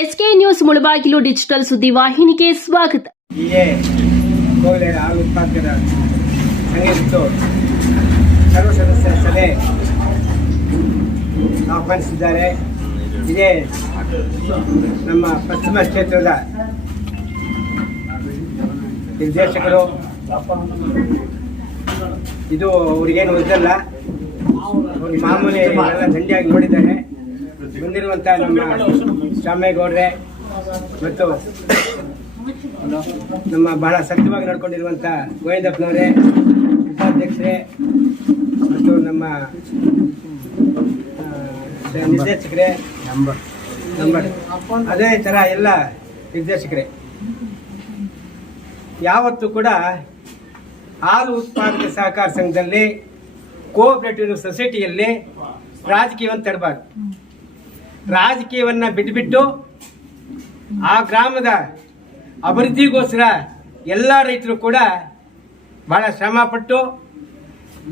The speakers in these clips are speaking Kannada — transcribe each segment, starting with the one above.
ಎಸ್ಕೆ ನ್ಯೂಸ್ ಮುಳಬಾಗಿಲು ಡಿಜಿಟಲ್ ಸುದ್ದಿವಾಹಿನಿಗೆ ಸ್ವಾಗತ. ಹಾಲು ಉತ್ಪಾದಕರ ಸಂಘ ಸರ್ವ ಸದಸ್ಯರ ಸಭೆ ಆಹ್ವಾನಿಸಿದ್ದಾರೆ. ಇದೇ ನಮ್ಮ ಪಶ್ಚಿಮ ಕ್ಷೇತ್ರದ ನಿರ್ದೇಶಕರು. ಇದು ಅವ್ರಿಗೇನು ಗೊತ್ತಲ್ಲ, ಅವ್ರಿಗೆ ಮಾಮೂಲಿ ಎಲ್ಲ ದಂಡಿಯಾಗಿ ನೋಡಿದ್ದಾರೆ. ಬಂದಿರುವಂಥ ನಮ್ಮ ಶಾಮೇಗೌಡ್ರೆ ಮತ್ತು ನಮ್ಮ ಬಹಳ ಸತ್ಯವಾಗಿ ನಡ್ಕೊಂಡಿರುವಂಥ ಗೋವಿಂದಪ್ಪನವರೇ, ಉಪಾಧ್ಯಕ್ಷರೇ ಮತ್ತು ನಮ್ಮ ನಿರ್ದೇಶಕರೇ, ಅದೇ ಥರ ಎಲ್ಲ ನಿರ್ದೇಶಕರೇ, ಯಾವತ್ತೂ ಕೂಡ ಹಾಲು ಉತ್ಪಾದಕ ಸಹಕಾರ ಸಂಘದಲ್ಲಿ ಕೋಆಪರೇಟಿವ್ ಸೊಸೈಟಿಯಲ್ಲಿ ರಾಜಕೀಯವನ್ನು ತರಬಾರ್ದು. ರಾಜಕೀಯವನ್ನು ಬಿಟ್ಟುಬಿಟ್ಟು ಆ ಗ್ರಾಮದ ಅಭಿವೃದ್ಧಿಗೋಸ್ಕರ ಎಲ್ಲ ರೈತರು ಕೂಡ ಬಹಳ ಶ್ರಮಪಟ್ಟು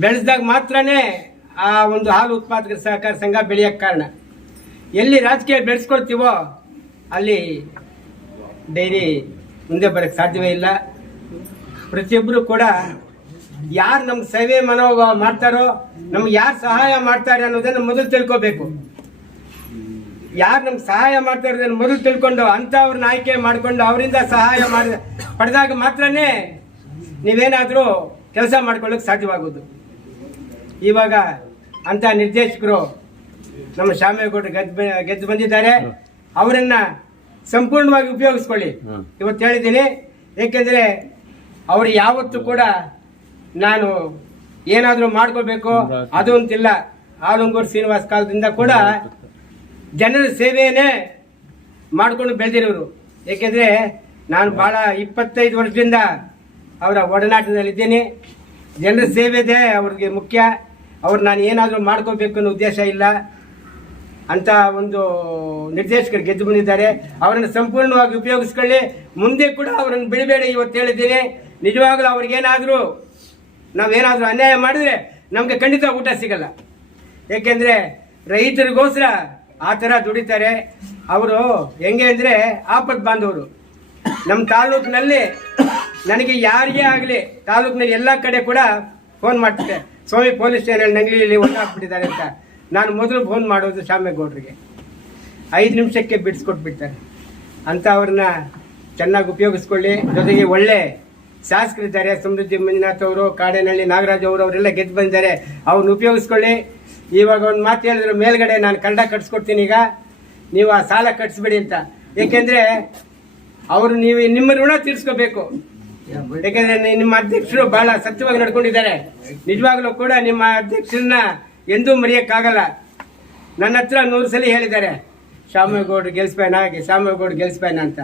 ಬೆಳೆಸಿದಾಗ ಮಾತ್ರನೇ ಆ ಒಂದು ಹಾಲು ಉತ್ಪಾದಕರ ಸಹಕಾರ ಸಂಘ ಬೆಳೆಯೋಕ್ಕೆ ಕಾರಣ. ಎಲ್ಲಿ ರಾಜಕೀಯ ಬೆಳೆಸ್ಕೊಳ್ತೀವೋ ಅಲ್ಲಿ ಡೈರಿ ಮುಂದೆ ಬರೋಕ್ಕೆ ಸಾಧ್ಯವೇ ಇಲ್ಲ. ಪ್ರತಿಯೊಬ್ಬರು ಕೂಡ ಯಾರು ನಮ್ಗೆ ಸೇವೆ ಮಾಡ್ತಾರೋ, ನಮ್ಗೆ ಯಾರು ಸಹಾಯ ಮಾಡ್ತಾರೆ ಅನ್ನೋದನ್ನು ಮೊದಲು ತಿಳ್ಕೋಬೇಕು. ಯಾರು ನಮ್ಗೆ ಸಹಾಯ ಮಾಡ್ತಾ ಇರೋದನ್ನು ಮೊದಲು ತಿಳ್ಕೊಂಡು ಅಂಥವ್ರನ್ನ ಆಯ್ಕೆ ಮಾಡಿಕೊಂಡು ಅವರಿಂದ ಸಹಾಯ ಪಡೆದಾಗ ಮಾತ್ರನೇ ನೀವೇನಾದರೂ ಕೆಲಸ ಮಾಡ್ಕೊಳ್ಳೋಕೆ ಸಾಧ್ಯವಾಗೋದು. ಇವಾಗ ಅಂಥ ನಿರ್ದೇಶಕರು ನಮ್ಮ ಶಾಮೇಗೌಡರು ಗೆದ್ದು ಬಂದಿದ್ದಾರೆ. ಅವರನ್ನ ಸಂಪೂರ್ಣವಾಗಿ ಉಪಯೋಗಿಸ್ಕೊಳ್ಳಿ. ಇವತ್ತು ಹೇಳಿದ್ದೀನಿ, ಏಕೆಂದರೆ ಅವರು ಯಾವತ್ತೂ ಕೂಡ ನಾನು ಏನಾದರೂ ಮಾಡ್ಕೋಬೇಕು ಅದು ಅಂತಿಲ್ಲ. ಆಲಂಗೂರು ಶ್ರೀನಿವಾಸ ಕಾಲದಿಂದ ಕೂಡ ಜನರ ಸೇವೆಯನ್ನೇ ಮಾಡಿಕೊಂಡು ಬೆಳೆದಿರೋರು. ಏಕೆಂದರೆ ನಾನು ಭಾಳ 25 ವರ್ಷದಿಂದ ಅವರ ಒಡನಾಟದಲ್ಲಿದ್ದೀನಿ. ಜನರ ಸೇವೆದೇ ಅವ್ರಿಗೆ ಮುಖ್ಯ. ಅವ್ರು ನಾನು ಏನಾದರೂ ಮಾಡ್ಕೋಬೇಕು ಅನ್ನೋ ಉದ್ದೇಶ ಇಲ್ಲ. ಅಂತ ಒಂದು ನಿರ್ದೇಶಕರು ಗೆದ್ದು ಬಂದಿದ್ದಾರೆ. ಅವರನ್ನು ಸಂಪೂರ್ಣವಾಗಿ ಉಪಯೋಗಿಸ್ಕೊಳ್ಳಿ. ಮುಂದೆ ಕೂಡ ಅವರನ್ನು ಬಿಡಬೇಡಿ. ಇವತ್ತು ಹೇಳಿದ್ದೀನಿ, ನಿಜವಾಗ್ಲೂ ಅವ್ರಿಗೇನಾದರೂ ನಾವೇನಾದರೂ ಅನ್ಯಾಯ ಮಾಡಿದ್ರೆ ನಮಗೆ ಖಂಡಿತ ಊಟ ಸಿಗಲ್ಲ. ಏಕೆಂದರೆ ರೈತರಿಗೋಸ್ಕರ ಆ ಥರ ದುಡಿತಾರೆ. ಅವರು ಹೆಂಗೆ ಅಂದರೆ ಆಪತ್ ಬಾಂಧವರು. ನಮ್ಮ ತಾಲೂಕಿನಲ್ಲಿ ನನಗೆ ಯಾರಿಗೇ ಆಗಲಿ ತಾಲೂಕಿನಲ್ಲಿ ಎಲ್ಲ ಕಡೆ ಕೂಡ ಫೋನ್ ಮಾಡ್ತಿದ್ದೆ, ಸ್ವಾಮಿ ಪೊಲೀಸ್ ಸ್ಟೇಷನ್ ನಂಗ್ಲಿಯಲ್ಲಿ ಹಾಕ್ಬಿಟ್ಟಿದ್ದಾರೆ ಅಂತ. ನಾನು ಮೊದಲು ಫೋನ್ ಮಾಡೋದು ಶಾಮೇಗೌಡರಿಗೆ. 5 ನಿಮಿಷಕ್ಕೆ ಬಿಡಿಸ್ಕೊಟ್ಬಿಡ್ತಾರೆ. ಅಂತ ಅವ್ರನ್ನ ಚೆನ್ನಾಗಿ ಉಪಯೋಗಿಸ್ಕೊಳ್ಳಿ. ಜೊತೆಗೆ ಒಳ್ಳೆ ಶಾಸಕರಿದ್ದಾರೆ, ಸಮೃದ್ಧಿ ಮಂಜುನಾಥ್ ಅವರು, ಕಾಡೇನಹಳ್ಳಿ ನಾಗರಾಜ್ ಅವರು, ಅವರೆಲ್ಲ ಗೆದ್ದು ಬಂದಿದ್ದಾರೆ. ಅವ್ರನ್ನ ಉಪಯೋಗಿಸ್ಕೊಳ್ಳಿ. ಇವಾಗ ಒಂದು ಮಾತು ಹೇಳಿದ್ರು ಮೇಲ್ಗಡೆ, ನಾನು ಕನ್ನಡ ಕಟ್ಸ್ಕೊಡ್ತೀನಿ, ಈಗ ನೀವು ಆ ಸಾಲ ಕಟ್ಸ್ಬಿಡಿ ಅಂತ. ಏಕೆಂದರೆ ಅವರು ನೀವು ನಿಮ್ಮ ಋಣ ತೀರಿಸ್ಕೋಬೇಕು. ಯಾಕೆಂದರೆ ನಿಮ್ಮ ಅಧ್ಯಕ್ಷರು ಬಹಳ ಸತ್ಯವಾಗಿ ನಡ್ಕೊಂಡಿದ್ದಾರೆ. ನಿಜವಾಗ್ಲೂ ಕೂಡ ನಿಮ್ಮ ಅಧ್ಯಕ್ಷರನ್ನ ಎಂದೂ ಮರೆಯೋಕ್ಕಾಗಲ್ಲ. ನನ್ನ ಹತ್ರ 100 ಸಲ ಹೇಳಿದ್ದಾರೆ, ಶಾಮೇಗೌಡರು ಗೆಲ್ಸ್ಬೇನ ಅಂತ.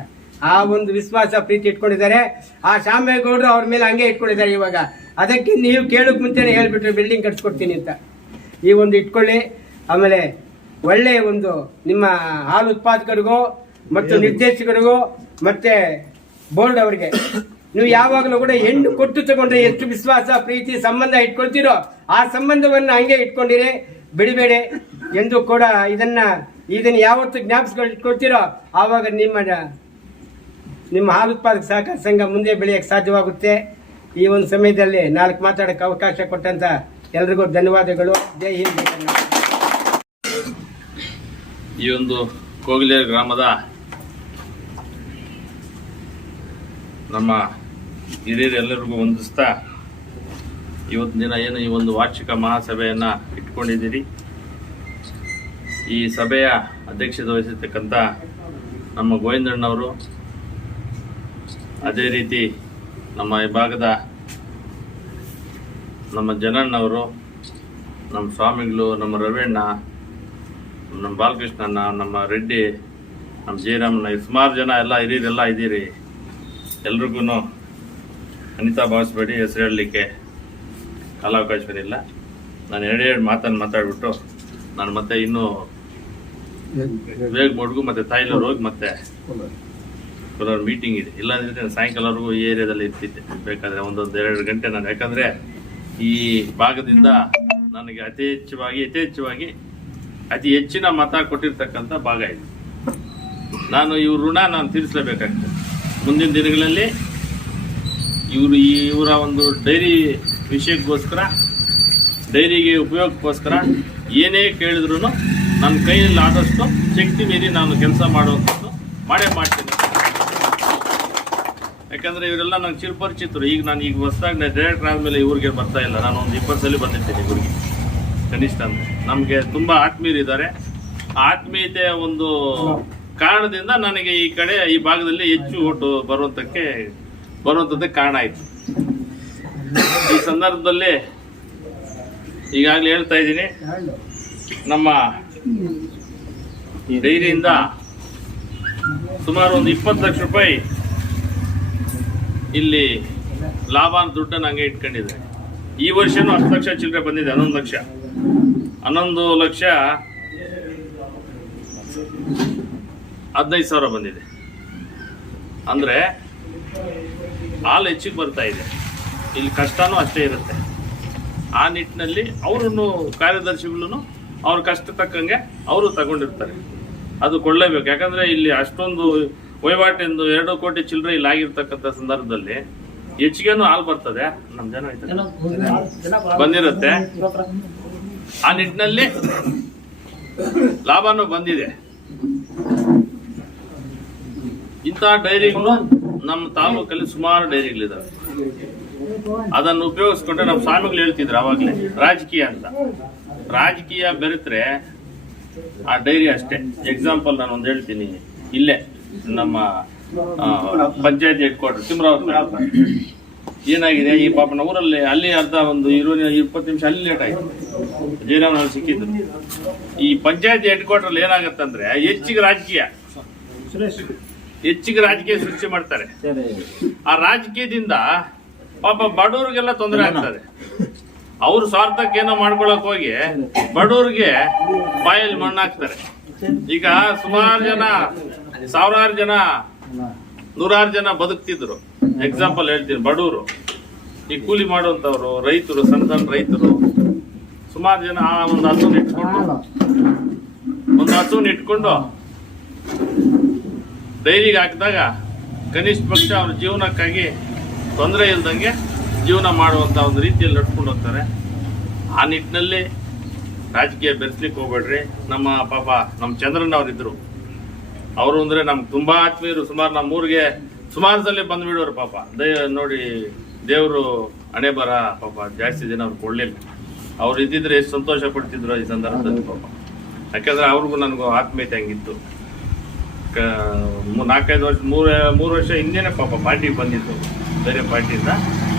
ಆ ಒಂದು ವಿಶ್ವಾಸ ಪ್ರೀತಿ ಇಟ್ಕೊಂಡಿದ್ದಾರೆ. ಆ ಶಾಮೇಗೌಡರು ಅವ್ರ ಮೇಲೆ ಹಂಗೆ ಇಟ್ಕೊಂಡಿದ್ದಾರೆ. ಇವಾಗ ಅದಕ್ಕೆ ನೀವು ಕೇಳೋಕೆ ಮುಂಚೆನೇ ಹೇಳ್ಬಿಟ್ರೆ ಬಿಲ್ಡಿಂಗ್ ಕಟ್ಸ್ಕೊಡ್ತೀನಿ ಅಂತ. ಈ ಒಂದು ಇಟ್ಕೊಳ್ಳಿ. ಆಮೇಲೆ ಒಳ್ಳೆಯ ಒಂದು ನಿಮ್ಮ ಹಾಲು ಉತ್ಪಾದಕರಿಗೂ ಮತ್ತು ನಿರ್ದೇಶಕರಿಗೂ ಮತ್ತೆ ಬೋರ್ಡ್ ಅವರಿಗೆ ನೀವು ಯಾವಾಗಲೂ ಕೂಡ ಹೆಣ್ಣು ಕೊಟ್ಟು ತಗೊಂಡ್ರೆ ಎಷ್ಟು ವಿಶ್ವಾಸ ಪ್ರೀತಿ ಸಂಬಂಧ ಇಟ್ಕೊಳ್ತೀರೋ ಆ ಸಂಬಂಧವನ್ನು ಹಂಗೆ ಇಟ್ಕೊಂಡಿರಿ, ಬಿಡಬೇಡಿ ಎಂದು ಕೂಡ. ಇದನ್ನ ಯಾವತ್ತು ಜ್ಞಾಪಿಸ್ಕೊಳ್ತೀರೋ ಆವಾಗ ನಿಮ್ಮ ಹಾಲು ಉತ್ಪಾದಕ ಸಹಕಾರ ಸಂಘ ಮುಂದೆ ಬೆಳೆಯಕ್ಕೆ ಸಾಧ್ಯವಾಗುತ್ತೆ. ಈ ಒಂದು ಸಮಯದಲ್ಲಿ 4 ಮಾತಾಡೋಕ್ಕೆ ಅವಕಾಶ ಕೊಟ್ಟಂತ ಎಲ್ರಿಗೂ ಧನ್ಯವಾದಗಳು. ಜೈ ಹಿಂದ್. ಈ ಒಂದು ಕೋಗಿಲೇರು ಗ್ರಾಮದ ನಮ್ಮ ಹಿರಿಯರೆಲ್ಲರಿಗೂ ವಂದಿಸ್ತಾ ಇವತ್ತಿನ ದಿನ ಏನು ಈ ಒಂದು ವಾರ್ಷಿಕ ಮಹಾಸಭೆಯನ್ನು ಇಟ್ಕೊಂಡಿದ್ದೀರಿ. ಈ ಸಭೆಯ ಅಧ್ಯಕ್ಷತೆ ವಹಿಸಿರ್ತಕ್ಕಂಥ ನಮ್ಮ ಗೋವಿಂದಣ್ಣವರು, ಅದೇ ರೀತಿ ನಮ್ಮ ಈ ಭಾಗದ ನಮ್ಮ ಜನಣ್ಣವರು, ನಮ್ಮ ಸ್ವಾಮಿಗಳು, ನಮ್ಮ ರವೀಣ್ಣ, ನಮ್ಮ ಬಾಲಕೃಷ್ಣಣ್ಣ, ನಮ್ಮ ರೆಡ್ಡಿ, ನಮ್ಮ ಜಯರಾಮಣ್ಣ, ಸುಮಾರು ಜನ ಎಲ್ಲ ಹಿರಿಯರೆಲ್ಲ ಇದ್ದೀರಿ. ಎಲ್ರಿಗೂ ಅನಿತಾ ಭಾವಿಸ್ಬೇಡಿ, ಹೆಸರು ಹೇಳಲಿಕ್ಕೆ ಕಾಲಾವಕಾಶವಿಲ್ಲ. ನಾನು ಎರಡು ಮಾತನ್ನು ಮಾತಾಡ್ಬಿಟ್ಟು ನಾನು ಮತ್ತೆ ಇನ್ನೂ ಬೇಗ ಮೊಡ್ಗು ಮತ್ತು ತಾಯಿಲೂರು ಹೋಗಿ ಮತ್ತೆ ಕೆಲವರು ಮೀಟಿಂಗ್ ಇದೆ. ಇಲ್ಲಾಂದ್ರೆ ಸಾಯಂಕಾಲವರೆಗೂ ಈ ಏರಿಯಾದಲ್ಲಿ ಇರ್ತಿದ್ದೆ. ಬೇಕಾದರೆ 1-2 ಗಂಟೆ ನಾನು, ಯಾಕಂದರೆ ಈ ಭಾಗದಿಂದ ನನಗೆ ಅತಿ ಹೆಚ್ಚಿನ ಮತ ಕೊಟ್ಟಿರ್ತಕ್ಕಂಥ ಭಾಗ ಇದೆ. ನಾನು ಇವ್ರ ಋಣ ನಾನು ತೀರಿಸಲೇಬೇಕಾಗ್ತದೆ. ಮುಂದಿನ ದಿನಗಳಲ್ಲಿ ಇವರ ಒಂದು ಡೈರಿ ವಿಷಯಕ್ಕೋಸ್ಕರ, ಡೈರಿಗೆ ಉಪಯೋಗಕ್ಕೋಸ್ಕರ ಏನೇ ಕೇಳಿದ್ರು ನನ್ನ ಕೈಯಲ್ಲಿ ಆದಷ್ಟು ಶಕ್ತಿ ಮೀರಿ ನಾನು ಕೆಲಸ ಮಾಡುವಂಥದ್ದು ಮಾಡೇ ಮಾಡ್ತೀನಿ. ಯಾಕಂದರೆ ಇವರೆಲ್ಲ ನಂಗೆ ಚಿರಪರಿಚಿತರು. ಈಗ ಹೊಸದಾಗಿ ಡೈರೆಕ್ಟರ್ ಆದಮೇಲೆ ಇವ್ರಿಗೆ ಬರ್ತಾ ಇಲ್ಲ. ನಾನು ಒಂದು 20 ಸಲ ಬಂದಿರ್ತೀನಿ ಇವ್ರಿಗೆ ಕನಿಷ್ಠ. ಅಂದರೆ ನಮಗೆ ತುಂಬ ಆತ್ಮೀಯರಿದ್ದಾರೆ. ಆತ್ಮೀಯತೆಯ ಒಂದು ಕಾರಣದಿಂದ ನನಗೆ ಈ ಕಡೆ ಈ ಭಾಗದಲ್ಲಿ ಹೆಚ್ಚು ಓಟು ಬರುವಂಥದ್ದಕ್ಕೆ ಕಾರಣ ಆಯಿತು. ಈ ಸಂದರ್ಭದಲ್ಲಿ ಈಗಾಗಲೇ ಹೇಳ್ತಾ ಇದ್ದೀನಿ, ನಮ್ಮ ಡೈರಿಯಿಂದ ಸುಮಾರು ಒಂದು 20 ಲಕ್ಷ ರೂಪಾಯಿ ಇಲ್ಲಿ ಲಾಭ ದುಡ್ಡನ್ನು ಹಂಗೆ ಇಟ್ಕೊಂಡಿದ್ದಾರೆ. ಈ ವರ್ಷನೂ 10 ಲಕ್ಷ ಚಿಲ್ಲರೆ ಬಂದಿದೆ. 11 ಲಕ್ಷ 15,000 ಬಂದಿದೆ. ಅಂದರೆ ಹಾಲು ಹೆಚ್ಚಿಗೆ ಬರ್ತಾ ಇದೆ. ಇಲ್ಲಿ ಕಷ್ಟನೂ ಅಷ್ಟೇ ಇರುತ್ತೆ. ಆ ನಿಟ್ಟಿನಲ್ಲಿ ಅವರನ್ನು ಕಾರ್ಯದರ್ಶಿಗಳನ್ನು ಅವ್ರ ಕಷ್ಟ ತಕ್ಕಂಗೆ ಅವರು ತಗೊಂಡಿರ್ತಾರೆ. ಅದು ಕೊಳ್ಳೇಬೇಕು. ಯಾಕಂದರೆ ಇಲ್ಲಿ ಅಷ್ಟೊಂದು ವಹಿವಾಟಿಂದು 2 ಕೋಟಿ ಚಿಲ್ಲರೆ ಇಲ್ಲಿ ಆಗಿರ್ತಕ್ಕಂಥ ಸಂದರ್ಭದಲ್ಲಿ ಹೆಚ್ಚಿಗೆನೂ ಹಾಲು ಬರ್ತದೆ. ನಮ್ಮ ಜನ ಬಂದಿರುತ್ತೆ. ಆ ನಿಟ್ಟಿನಲ್ಲಿ ಲಾಭನೂ ಬಂದಿದೆ. ಇಂಥ ಡೈರಿಗಳು ನಮ್ಮ ತಾಲೂಕಲ್ಲಿ ಸುಮಾರು ಡೈರಿಗಳಿದ್ದಾವೆ. ಅದನ್ನು ಉಪಯೋಗಿಸ್ಕೊಂಡ್ರೆ ನಮ್ಮ ಸ್ವಾಮಿಗಳು ಹೇಳ್ತಿದ್ರು ಆವಾಗಲೇ, ರಾಜಕೀಯ ಅಂತ. ರಾಜಕೀಯ ಬೆರೆತ್ರೆ ಆ ಡೈರಿ ಅಷ್ಟೇ. ಎಕ್ಸಾಂಪಲ್ ನಾನು ಒಂದು ಹೇಳ್ತೀನಿ. ಇಲ್ಲೇ ನಮ್ಮ ಪಂಚಾಯತಿ ಹೆಡ್ ಕ್ವಾರ್ಟರ್ ತಿಮ್ರಾವತಿ ಏನಾಗಿದೆ, ಈ ಪಾಪನ ಊರಲ್ಲಿ ಅಲ್ಲಿ ಅರ್ಧ ಒಂದು 20 ನಿಮಿಷ ಅಲ್ಲಿ ಲೇಟ್ ಆಯ್ತು. ಜಯರಾಮ್ನಲ್ಲಿ ಸಿಕ್ಕಿದ್ರು. ಈ ಪಂಚಾಯತಿ ಹೆಡ್ ಕ್ವಾರ್ಟರ್ ಏನಾಗತ್ತಂದ್ರೆ ಹೆಚ್ಚಿಗೆ ರಾಜಕೀಯ ಸೃಷ್ಟಿ ಮಾಡ್ತಾರೆ. ಆ ರಾಜಕೀಯದಿಂದ ಪಾಪ ಬಡವ್ರಿಗೆಲ್ಲ ತೊಂದರೆ ಆಗ್ತದೆ. ಅವ್ರ ಸ್ವಾರ್ಥಕ್ಕೆ ಏನೋ ಮಾಡ್ಕೊಳಕ್ ಹೋಗಿ ಬಡವ್ರಿಗೆ ಬಾಯಲ್ಲಿ ಮಣ್ಣಾಕ್ತಾರೆ. ಈಗ ಸುಮಾರು ಜನ, ಸಾವಿರಾರು ಜನ, 100 ಜನ ಬದುಕ್ತಿದ್ರು. ಎಕ್ಸಾಂಪಲ್ ಹೇಳ್ತೀನಿ. ಬಡವರು, ಈ ಕೂಲಿ ಮಾಡುವಂಥವ್ರು, ರೈತರು, ಸಣ್ಣ ರೈತರು, ಸುಮಾರು ಜನ ಒಂದು ಹಸುವನ್ನು ಇಟ್ಕೊಂಡು ಡೈರಿಗೆ ಹಾಕಿದಾಗ ಕನಿಷ್ಠ ಪಕ್ಷ ಅವ್ರ ಜೀವನಕ್ಕಾಗಿ ತೊಂದರೆ ಇಲ್ದಂಗೆ ಜೀವನ ಮಾಡುವಂಥ ಒಂದು ರೀತಿಯಲ್ಲಿ ನಡ್ಕೊಂಡು ಹೋಗ್ತಾರೆ. ಆ ನಿಟ್ಟಿನಲ್ಲಿ ರಾಜಕೀಯ ಬೆರೆಸ್ಲಿಕ್ಕೆ ಹೋಗ್ಬೇಡ್ರಿ. ನಮ್ಮ ಚಂದ್ರನ್ ಅವರಿದ್ರು. ಅವರು ಅಂದರೆ ನಮ್ಗೆ ತುಂಬ ಆತ್ಮೀಯರು. ಸುಮಾರು ನಮ್ಮ ಊರಿಗೆ ಸುಮಾರು ಸಲ ಬಂದುಬಿಡೋರು. ಪಾಪ ನೋಡಿ, ದೇವರು ಹಣೆ ಬರ ಪಾಪ ಜಾಸ್ತಿ ದಿನ ಅವ್ರು ಕೊಡಲಿಲ್ಲ. ಅವ್ರು ಇದ್ದಿದ್ರೆ ಎಷ್ಟು ಸಂತೋಷ ಪಡ್ತಿದ್ರು ಈ ಸಂದರ್ಭದಲ್ಲಿ ಪಾಪ. ಯಾಕೆಂದರೆ ಅವ್ರಿಗೂ ನನಗೂ ಆತ್ಮೀಯತೆ ಹಂಗಿತ್ತು. 4-5 ವರ್ಷ 3 ವರ್ಷ ಹಿಂದೆನೇ ಪಾಪ ಪಾರ್ಟಿಗೆ ಬಂದಿದ್ದು ಬೇರೆ ಪಾರ್ಟಿಯಿಂದ.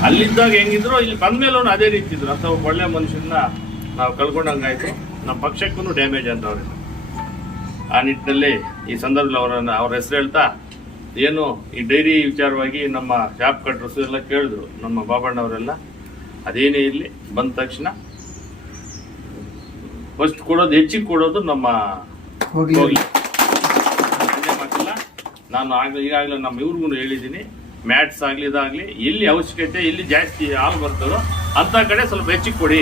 ಅಲ್ಲಿದ್ದಾಗ ಹೆಂಗಿದ್ರು ಇಲ್ಲಿ ಬಂದ್ಮೇಲೂ ಅದೇ ರೀತಿ ಇದ್ರು. ಅಂತ ಒಳ್ಳೆ ಮನುಷ್ಯನ ನಾವು ಕಳ್ಕೊಂಡಂಗಾಯ್ತು. ನಮ್ಮ ಪಕ್ಷಕ್ಕೂ ಡ್ಯಾಮೇಜ್ ಅಂತ ಅವ್ರಿಗೆ. ಆ ನಿಟ್ಟಿನಲ್ಲಿ ಈ ಸಂದರ್ಭದಲ್ಲಿ ಅವ್ರ ಹೆಸರು ಹೇಳ್ತಾ, ಏನು ಈ ಡೈರಿ ವಿಚಾರವಾಗಿ ನಮ್ಮ ಶಾಪ್ ಕಟ್ರಸ್ ಎಲ್ಲ ಕೇಳಿದ್ರು ನಮ್ಮ ಬಾಬಣ್ಣವರೆಲ್ಲ. ಅದೇನೇ ಇರಲಿ, ಬಂದ ತಕ್ಷಣ ಫಸ್ಟ್ ಕೊಡೋದು, ಹೆಚ್ಚಿಗೆ ಕೊಡೋದು ನಮ್ಮ ಹೋಗ್ಲಿ. ಮಾತಿಲ್ಲ. ನಾನು ಈಗಾಗಲೇ ನಮ್ಮ ಇವ್ರಿಗೂ ಹೇಳಿದ್ದೀನಿ, ಮ್ಯಾಟ್ಸ್ ಆಗಲಿ ಇದಾಗಲಿ, ಎಲ್ಲಿ ಅವಶ್ಯಕತೆ, ಎಲ್ಲಿ ಜಾಸ್ತಿ ಹಾಲು ಬರ್ತದೋ ಅಂಥ ಕಡೆ ಸ್ವಲ್ಪ ಹೆಚ್ಚಿಗೆ ಕೊಡಿ.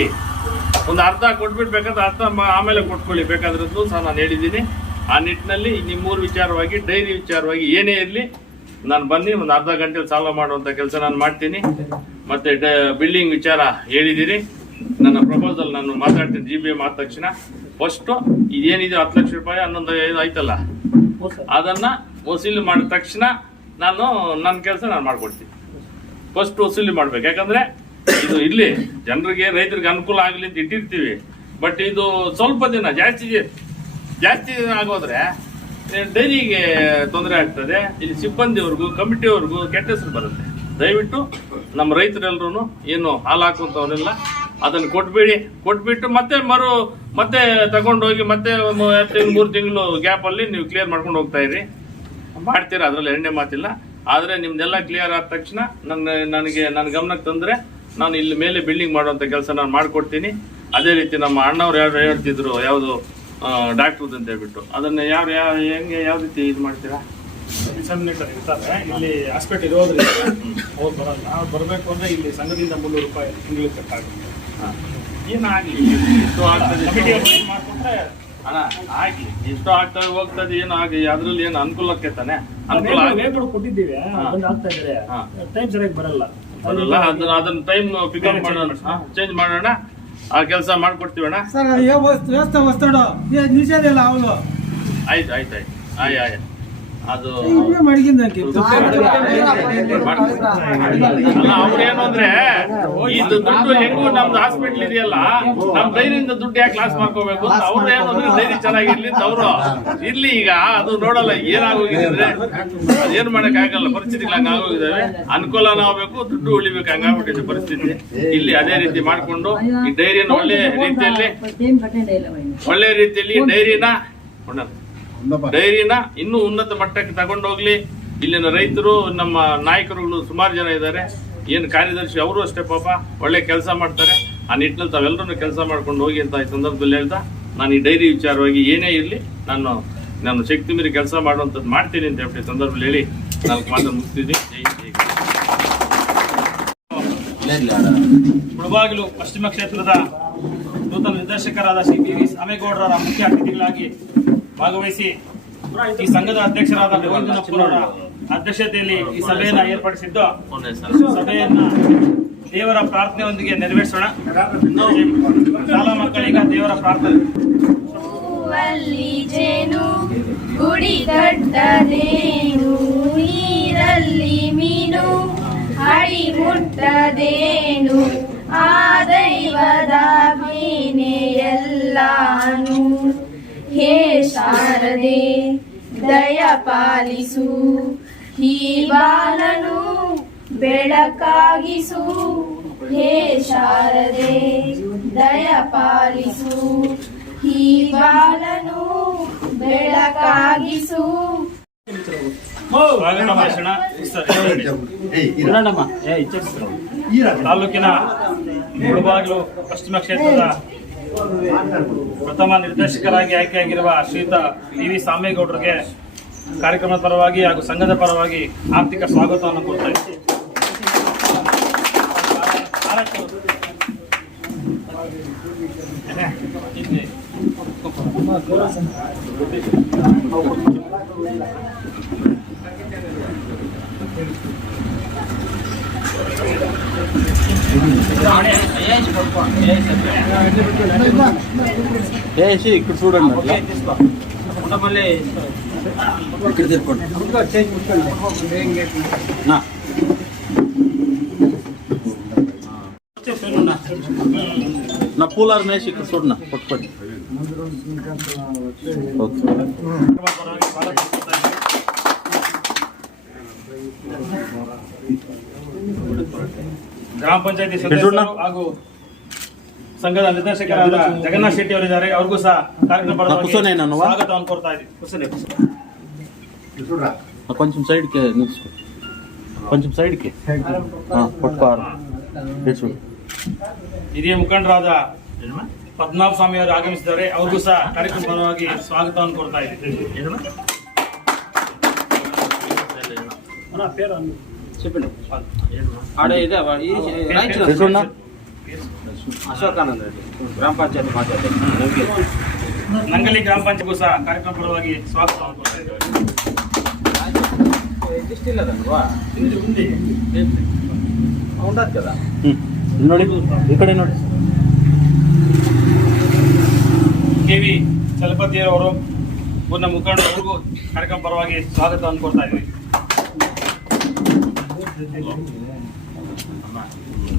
ಒಂದು ಅರ್ಧ ಕೊಟ್ಬಿಟ್ಟು ಬೇಕಾದ್ರೆ ಅರ್ಧ ಆಮೇಲೆ ಕೊಟ್ಕೊಳ್ಳಿ ಬೇಕಾದ್ರದ್ದು ಸಹ ನಾನು ಹೇಳಿದ್ದೀನಿ. ಆ ನಿಟ್ಟಿನಲ್ಲಿ ನಿಮ್ಮೂರು ವಿಚಾರವಾಗಿ, ಡೈರಿ ವಿಚಾರವಾಗಿ ಏನೇ ಇರಲಿ ನಾನು ಬನ್ನಿ, ಒಂದು ಅರ್ಧ ಗಂಟೆಲಿ ಸಾಲ್ವ್ ಮಾಡುವಂಥ ಕೆಲಸ ನಾನು ಮಾಡ್ತೀನಿ. ಮತ್ತು ಬಿಲ್ಡಿಂಗ್ ವಿಚಾರ ಹೇಳಿದ್ದೀರಿ. ನನ್ನ ಪ್ರಪೋಸಲ್ ನಾನು ಮಾತಾಡ್ತೀನಿ. GBM ಆದ ತಕ್ಷಣ ಫಸ್ಟು ಇದೇನಿದೆ 10 ಲಕ್ಷ ರೂಪಾಯಿ 11 ಆಯ್ತಲ್ಲ, ಅದನ್ನು ವಸೂಲಿ ಮಾಡಿದ ತಕ್ಷಣ ನನ್ನ ಕೆಲಸ ನಾನು ಮಾಡ್ಕೊಡ್ತೀನಿ. ಫಸ್ಟ್ ವಸೂಲಿ ಮಾಡ್ಬೇಕು. ಯಾಕಂದರೆ ಇದು ಇಲ್ಲಿ ಜನರಿಗೆ, ರೈತರಿಗೆ ಅನುಕೂಲ ಆಗಲಿ ಅಂತ ಇಟ್ಟಿರ್ತೀವಿ. ಬಟ್ ಇದು ಸ್ವಲ್ಪ ದಿನ ಜಾಸ್ತಿ ಆಗೋದ್ರೆ ಡೈರಿಗೆ ತೊಂದರೆ ಆಗ್ತದೆ. ಇಲ್ಲಿ ಸಿಬ್ಬಂದಿಯವ್ರಿಗೂ, ಕಮಿಟಿಯವ್ರಿಗೂ ಕೆಟ್ಟ ಹೆಸರು ಬರುತ್ತೆ. ದಯವಿಟ್ಟು ನಮ್ಮ ರೈತರೆಲ್ಲರೂ ಏನು ಹಾಲು ಹಾಕುವಂಥವರೆಲ್ಲ ಅದನ್ನು ಕೊಟ್ಬಿಟ್ಟು ಮತ್ತೆ ತಗೊಂಡೋಗಿ ಮತ್ತೆ 2-3 ತಿಂಗಳು ಗ್ಯಾಪಲ್ಲಿ ನೀವು ಕ್ಲಿಯರ್ ಮಾಡ್ಕೊಂಡು ಹೋಗ್ತಾ ಇರಿ. ಮಾಡ್ತೀರಾ, ಅದರಲ್ಲಿ ಎರಡನೇ ಮಾತಿಲ್ಲ. ಆದರೆ ನಿಮ್ದೆಲ್ಲ ಕ್ಲಿಯರ್ ಆದ ತಕ್ಷಣ ನನ್ನ ಗಮನಕ್ಕೆ ತಂದರೆ ನಾನು ಇಲ್ಲಿ ಮೇಲೆ ಬಿಲ್ಡಿಂಗ್ ಮಾಡುವಂಥ ಕೆಲಸ ನಾನು ಮಾಡಿಕೊಡ್ತೀನಿ. ಅದೇ ರೀತಿ ನಮ್ಮ ಅಣ್ಣವ್ರು ಯಾರು ಹೇಳ್ತಿದ್ರು, ಯಾವುದು ಡಾಕ್ಟ್ರದ್ದು ಅಂತ ಹೇಳ್ಬಿಟ್ಟು, ಅದನ್ನು ಯಾವ ರೀತಿ ಇದು ಮಾಡ್ತೀರಾ? ಎಕ್ಸಾಮಿನೇಟರ್ ಇರ್ತಾರೆ ಇಲ್ಲಿ, ಹಾಸ್ಪಿಟಲ್ ಇರೋದ್ರಿಂದ ಅವ್ರು ಬರಲ್ಲ. ಅವ್ರು ಬರಬೇಕು ಅಂದರೆ ಇಲ್ಲಿ ಸಂಘದಿಂದ 300 ರೂಪಾಯಿ ತಿಂಗಳಿಗೆ ಕಟ್ಟಾಗುತ್ತೆ. ಏನಾಗಲಿ, ಮಾಡಿಕೊಂಡ್ರೆ ಅಣ್ಣ ಆಗ್ಲಿ ಎಷ್ಟು ಆಗ್ತದೆ ಹೋಗ್ತದೆ ಏನು ಆಗಿ ಅದ್ರಲ್ಲಿ ಏನು ಅನುಕೂಲಕ್ಕೆ ತಾನೆ ಅನುಕೂಲ ನೇಮಗಳು ಕೊಟ್ಟಿದ್ದೀವಿ ಬಂದು ಆಗ್ತಾ ಇದ್ದಾರೆ ಟೈಮ್ ಸರಿಯಾಗಿ ಬರಲ್ಲ ಅದನ್ನ ಟೈಮ್ ಪಿಕಪ್ ಮಾಡೋಣ ಚೇಂಜ್ ಮಾಡೋಣ ಆ ಕೆಲಸ ಮಾಡ್ಕೊಡ್ತೀವಣ್ಣ ಸರ್ ವ್ಯವಸ್ಥೆ ವಸ್ತುಡು ನಿಷೇಧಿಲ್ಲ ಅವಳು ಆಯ್ತು ಆಯ್ತು ಆಯ್ತು ಆಯ್ತು ಅದು ಅಲ್ಲ ಅವ್ರೇನು ಅಂದ್ರೆ ಇದು ದುಡ್ಡು ಹೆಂಗು ನಮ್ದು ಹಾಸ್ಪಿಟ್ಲ್ ಇದೆಯಲ್ಲ ನಮ್ ಡೈರಿಯಿಂದ ದುಡ್ಡು ಯಾಕೆ ಲಾಸ್ ಮಾಡ್ಕೋಬೇಕು ಅಂತ ಅವ್ರು ಏನು ಅಂದ್ರೆ ಡೈರಿ ಚೆನ್ನಾಗಿರ್ಲಿ ಅಂತ ಅವ್ರು ಇರ್ಲಿ. ಈಗ ಅದು ನೋಡಲ್ಲ ಏನಾಗೋಗಿದ್ರೆ ಅದೇನು ಮಾಡಕ್ ಆಗಲ್ಲ, ಪರಿಸ್ಥಿತಿಗಳು ಹಂಗ ಆಗೋಗಿದಾವೆ. ಅನುಕೂಲನೂ ಆಗ್ಬೇಕು, ದುಡ್ಡು ಉಳಿಬೇಕು, ಹಂಗಾಗ್ಬಿಟ್ಟಿದೆ ಪರಿಸ್ಥಿತಿ. ಇಲ್ಲಿ ಅದೇ ರೀತಿ ಮಾಡ್ಕೊಂಡು ಈ ಡೈರಿಯನ್ನು ಒಳ್ಳೆ ರೀತಿಯಲ್ಲಿ ಡೈರಿನ ಇನ್ನೂ ಉನ್ನತ ಮಟ್ಟಕ್ಕೆ ತಗೊಂಡೋಗ್ಲಿ. ಇಲ್ಲಿನ ರೈತರು, ನಮ್ಮ ನಾಯಕರುಗಳು ಸುಮಾರು ಜನ ಇದ್ದಾರೆ, ಏನು ಕಾರ್ಯದರ್ಶಿ ಅವರು ಅಷ್ಟೇ ಪಾಪ ಒಳ್ಳೆ ಕೆಲಸ ಮಾಡ್ತಾರೆ. ಆ ನಿಟ್ಟಿನಲ್ಲಿ ತಾವೆಲ್ಲರೂ ಕೆಲಸ ಮಾಡ್ಕೊಂಡು ಹೋಗಿ ಅಂತ ಈ ಸಂದರ್ಭದಲ್ಲಿ ಹೇಳ್ತಾ, ನಾನು ಈ ಡೈರಿ ವಿಚಾರವಾಗಿ ಏನೇ ಇರಲಿ ನಾನು ಶಕ್ತಿ ಮೀರಿ ಕೆಲಸ ಮಾಡುವಂಥದ್ದು ಮಾಡ್ತೀನಿ ಅಂತ ಹೇಳಿ ಸಂದರ್ಭದಲ್ಲಿ ಹೇಳಿ 4 ಮಾತು ಮುಗಿಸ್ತಿದ್ದೀನಿ. ಮುಳಬಾಗಿಲು ಪಶ್ಚಿಮ ಕ್ಷೇತ್ರದ ನೂತನ ನಿರ್ದೇಶಕರಾದ ಶ್ರೀ ವಿ ಸಾಮೇಗೌಡರ ಮುಖ್ಯ ಅತಿಥಿಗಳಾಗಿ ಭಾಗವಹಿಸಿ ಈ ಸಂಘದ ಅಧ್ಯಕ್ಷರಾದ ಗೋವಿಂದನಪ್ಪನವರ ಅಧ್ಯಕ್ಷತೆಯಲ್ಲಿ ಈ ಸಭೆಯನ್ನ ಏರ್ಪಡಿಸಿದ್ದು, ಸಭೆಯನ್ನ ದೇವರ ಪ್ರಾರ್ಥನೆಯೊಂದಿಗೆ ನೆರವೇರಿಸೋಣ. ಶಾಲಾ ಮಕ್ಕಳಿಗ ದೇವರ ಪ್ರಾರ್ಥನೆ. ಜೇನು ಗುಡಿ ಕಟ್ಟದೇನು, ನೀರಲ್ಲಿ ಮೀನು ಹಡಿ ಮುಟ್ಟದೇನು, ಆ ದೈವದ ಮೀನೆ ಎಲ್ಲಾನು. ಹೇ ಶಾರದೆ ದಯ ಪಾಲಿಸು, ಈ ಬಾಲನು ಬೆಳಕಾಗಿಸು. ಹೇ ಶಾರದೆ ದಯ ಪಾಲಿಸು, ಈ ಬಾಲನು ಬೆಳಕಾಗಿಸು. ಸ್ವಾಗತ ಭಾಷಣ ತಾಲೂಕಿನ ಮುಳಬಾಗಿಲು ಪಶ್ಚಿಮ ಕ್ಷೇತ್ರದ ಪ್ರಥಮ ನಿರ್ದೇಶಕರಾಗಿ ಆಯ್ಕೆಯಾಗಿರುವ ಶ್ರೀಯುತ ವಿ ಸಾಮೇಗೌಡರಿಗೆ ಕಾರ್ಯಕ್ರಮದ ಪರವಾಗಿ ಹಾಗೂ ಸಂಘದ ಪರವಾಗಿ ಆರ್ಥಿಕ ಸ್ವಾಗತವನ್ನು ಕೊಡ್ತಾ ಇದ್ದೀವಿ. ఇక్కడ చూడండి ఇక్కడ తిరుకోండి నా పూలార్ మేసి ఇక్కడ చూడనా పట్టుకోండి. ಗ್ರಾಮ ಪಂಚಾಯತಿ ಸದಸ್ಯರು ಹಾಗೂ ಸಂಘದ ನಿರ್ದೇಶಕರಾದ ಜಗನ್ನಾಥ್ ಶೆಟ್ಟಿ ಅವರಿದ್ದಾರೆ. ಅವ್ರಿಗೂ ಸಹ ಕಾರ್ಯಕ್ರಮ ಸ್ವಾಗತವನ್ನು ಕೋರ್ತಾ ಇದ್ದೀವಿ. కొంచెం సైడ్కి నిలుచుకో, కొంచెం సైడ్కి పట్టుకోవాలి. ಹಿರಿಯ ಮುಖಂಡರಾದ ಪದ್ಮನಾಭ ಸ್ವಾಮಿ ಅವರು ಆಗಮಿಸಿದ್ದಾರೆ. ಅವ್ರಿಗೂ ಸಹ ಕಾರ್ಯಕ್ರಮ ಪರವಾಗಿ ಸ್ವಾಗತವನ್ನು ಕೋರ್ತಾ ಇದ್ದೀವಿ. చెప్పండి. ಅಶೋಕಾನಂದ ರೆಡ್ಡಿ, ಗ್ರಾಮ ಪಂಚಾಯತ್ ಮಾಜಿ ಅಧ್ಯಕ್ಷ, ನಂಗಲಿ ಗ್ರಾಮ ಪಂಚಾಯತ್ಗೂ ಸಹ ಕಾರ್ಯಕ್ರಮ ಪರವಾಗಿ ಸ್ವಾಗತವನ್ನು ಕೋರ್ತಾ ಇದ್ದೇವೆ. ఉండదు కదా ನೋಡಿ ಈ ಕಡೆ ನೋಡಿ. ಕೆವಿ ಚಲಪತಿ ಅವರು ಊರಿನ ಮುಖಂಡರಿಗೂ ಕಾರ್ಯಕ್ರಮ ಪರವಾಗಿ ಸ್ವಾಗತವನ್ನು ಕೋರ್ತಾ ಇದ್ದೀವಿ.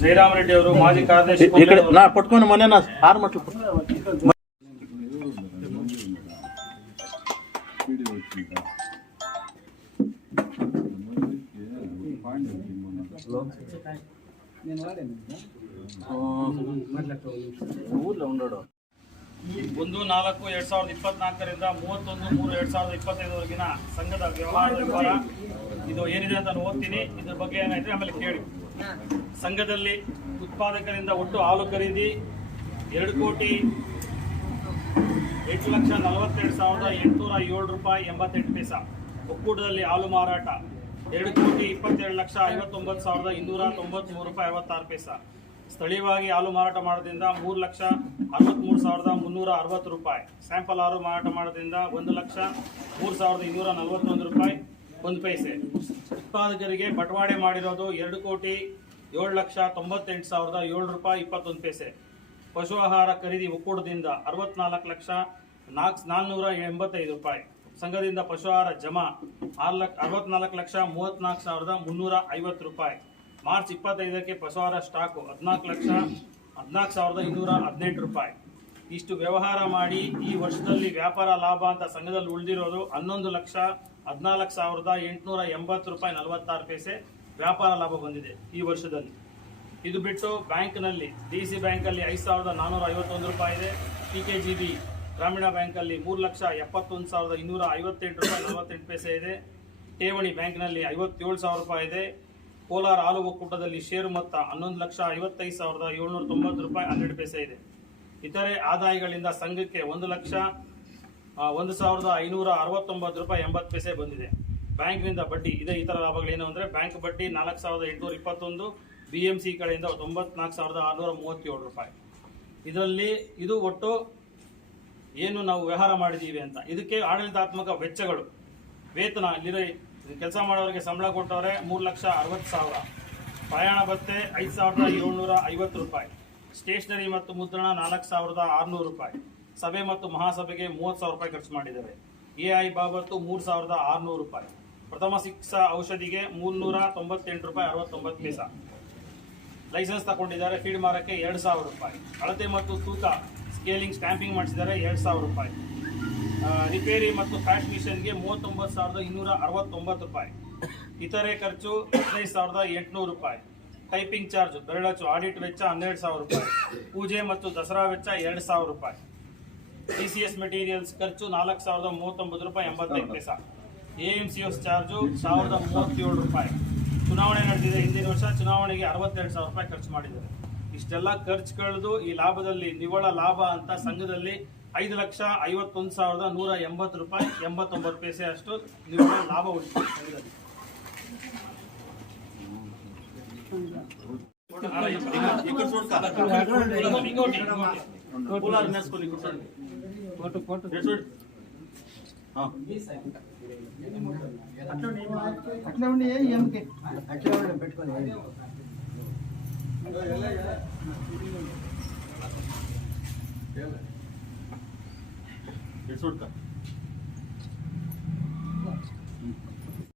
ಜಯರಾಮ ರೆಡ್ಡಿ ಅವರು ಮಾಜಿ ಕಾರ್ಯದರ್ಶಿ. ನಾ ಪಟ್ಕೊಂಡು ಮೊನ್ನೆ 6 ಮಟ್ಲು ఊర్లో ఉండడు. 1/4/2024ರಿಂದ 31/3/2025ವರೆಗಿನ ಸಂಘದ ವಿವರ ಇದು ಏನಿದೆ ಅಂತ ನಾನು ಓದ್ತೀನಿ. ಇದ್ರ ಬಗ್ಗೆ ಏನಾಯ್ತು ಆಮೇಲೆ ಕೇಳಿ. ಸಂಘದಲ್ಲಿ ಉತ್ಪಾದಕರಿಂದ ಒಟ್ಟು ಹಾಲು ಖರೀದಿ 2,08,42,807 ರೂಪಾಯಿ 88 ಪೈಸಾ. ಒಕ್ಕೂಟದಲ್ಲಿ ಹಾಲು ಮಾರಾಟ 2,27,59,293 ರೂಪಾಯಿ 56 ಪೈಸಾ. ಸ್ಥಳೀಯವಾಗಿ ಹಾಲು ಮಾರಾಟ ಮಾಡೋದ್ರಿಂದ 3,63,360 ರೂಪಾಯಿ. ಸ್ಯಾಂಪಲ್ ಹಾಲು ಮಾರಾಟ ಮಾಡೋದ್ರಿಂದ 1,03,241 ರೂಪಾಯಿ 1 ಪೈಸೆ. ಉತ್ಪಾದಕರಿಗೆ ಬಟವಾಡೆ ಮಾಡಿರೋದು 2,07,98,700 ರೂಪಾಯಿ 21 ಪೈಸೆ. ಪಶು ಆಹಾರ ಖರೀದಿ ಒಕ್ಕೂಟದಿಂದ 64,485 ರೂಪಾಯಿ. ಸಂಘದಿಂದ ಪಶು ಆಹಾರ ಜಮಾ 64,34,34,350 ರೂಪಾಯಿ. ಮಾರ್ಚ್ 25ಕ್ಕೆ ಪಶು ಆಹಾರ ಸ್ಟಾಕು 14,14,218 ರೂಪಾಯಿ. ಇಷ್ಟು ವ್ಯವಹಾರ ಮಾಡಿ ಈ ವರ್ಷದಲ್ಲಿ ವ್ಯಾಪಾರ ಲಾಭ ಅಂತ ಸಂಘದಲ್ಲಿ ಉಳಿದಿರೋದು 11,14,880 ರೂಪಾಯಿ 46 ಪೈಸೆ ವ್ಯಾಪಾರ ಲಾಭ ಬಂದಿದೆ ಈ ವರ್ಷದಲ್ಲಿ. ಇದು ಬಿಟ್ಟು ಬ್ಯಾಂಕ್ನಲ್ಲಿ DC ಬ್ಯಾಂಕಲ್ಲಿ 5,451 ರೂಪಾಯಿ ಇದೆ. PKGB ಗ್ರಾಮೀಣ ಬ್ಯಾಂಕಲ್ಲಿ 3,71,258 ರೂಪಾಯಿ 48 ಪೈಸೆ ಇದೆ. ಠೇವಣಿ ಬ್ಯಾಂಕ್ನಲ್ಲಿ 57,000 ರೂಪಾಯಿ ಇದೆ. ಕೋಲಾರ ಹಾಲು ಒಕ್ಕೂಟದಲ್ಲಿ ಷೇರು ಮೊತ್ತ 11,55,790 ರೂಪಾಯಿ 12 ಪೈಸೆ ಇದೆ. ಇತರೆ ಆದಾಯಗಳಿಂದ ಸಂಘಕ್ಕೆ 1,01,569 ರೂಪಾಯಿ 80 ಪೈಸೆ ಬಂದಿದೆ. ಬ್ಯಾಂಕ್ನಿಂದ ಬಡ್ಡಿ ಇದೆ. ಇತರ ಲಾಭಗಳೇನು ಅಂದರೆ ಬ್ಯಾಂಕ್ ಬಡ್ಡಿ 4,821, BMC ಕಡೆಯಿಂದ 94,637 ರೂಪಾಯಿ. ಇದರಲ್ಲಿ ಇದು ಒಟ್ಟು ಏನು ನಾವು ವ್ಯವಹಾರ ಮಾಡಿದ್ದೀವಿ ಅಂತ. ಇದಕ್ಕೆ ಆಡಳಿತಾತ್ಮಕ ವೆಚ್ಚಗಳು, ವೇತನ ಇಲ್ಲಿರೋ ಕೆಲಸ ಮಾಡೋರಿಗೆ ಸಂಬಳ ಕೊಟ್ಟವ್ರೆ 3,60,000, ಪ್ರಯಾಣ ಭತ್ಯೆ 5,750 ರೂಪಾಯಿ, ಸ್ಟೇಷನರಿ ಮತ್ತು ಮುದ್ರಣ 4,600 ರೂಪಾಯಿ, ಸಭೆ ಮತ್ತು ಮಹಾಸಭೆಗೆ 30,000 ರೂಪಾಯಿ ಖರ್ಚು ಮಾಡಿದ್ದಾರೆ. AI ಬಾಬತ್ತು 3,600 ರೂಪಾಯಿ, ಪ್ರಥಮ ಚಿಕಿತ್ಸಾ ಔಷಧಿಗೆ 398 ರೂಪಾಯಿ 69 ಪೈಸೆ. ಲೈಸೆನ್ಸ್ ತಗೊಂಡಿದ್ದಾರೆ. ಫೀಡ್ ಮಾರಕ್ಕೆ 2,000 ರೂಪಾಯಿ. ಅಳತೆ ಮತ್ತು ತೂಕ ಸ್ಕೇಲಿಂಗ್ ಸ್ಟ್ಯಾಂಪಿಂಗ್ ಮಾಡಿಸಿದ್ದಾರೆ 2,000 ರೂಪಾಯಿ. ರಿಪೇರಿ ಮತ್ತು ಫ್ಯಾಟ್ ಮಿಷನ್ಗೆ 39,269 ರೂಪಾಯಿ. ಇತರೆ ಖರ್ಚು 15,800 ರೂಪಾಯಿ. ಟೈಪಿಂಗ್ ಚಾರ್ಜ್ ಬೆರಳಚ್ಚು ಆಡಿಟ್ ವೆಚ್ಚ 12,000 ರೂಪಾಯಿ. ಪೂಜೆ ಮತ್ತು ದಸರಾ ವೆಚ್ಚ 2,000 ರೂಪಾಯಿ. TCS ಮೆಟೀರಿಯಲ್ಸ್ ಖರ್ಚು 4,039 ರೂಪಾಯಿ 85 ಪೈಸೆ. AMCS ಚಾರ್ಜು 1,037 ರೂಪಾಯಿ. ಚುನಾವಣೆ ನಡೆದಿದೆ. ಹಿಂದಿನ ವರ್ಷ ಚುನಾವಣೆಗೆ 62,000 ರೂಪಾಯಿ ಖರ್ಚು ಮಾಡಿದ್ದಾರೆ. ಇಷ್ಟೆಲ್ಲ ಖರ್ಚು ಕಳೆದು ಈ ಲಾಭದಲ್ಲಿ ನಿವ್ವಳ ಲಾಭ ಅಂತ ಸಂಘದಲ್ಲಿ 5,51,180 ರೂಪಾಯಿ 89 ಪೈಸೆ ಅಷ್ಟು ನಿವ್ವಳ ಲಾಭ ಉಳಿತು ಸಂಘದಲ್ಲಿ. ಎಡ್ಸೋಡ್ಕ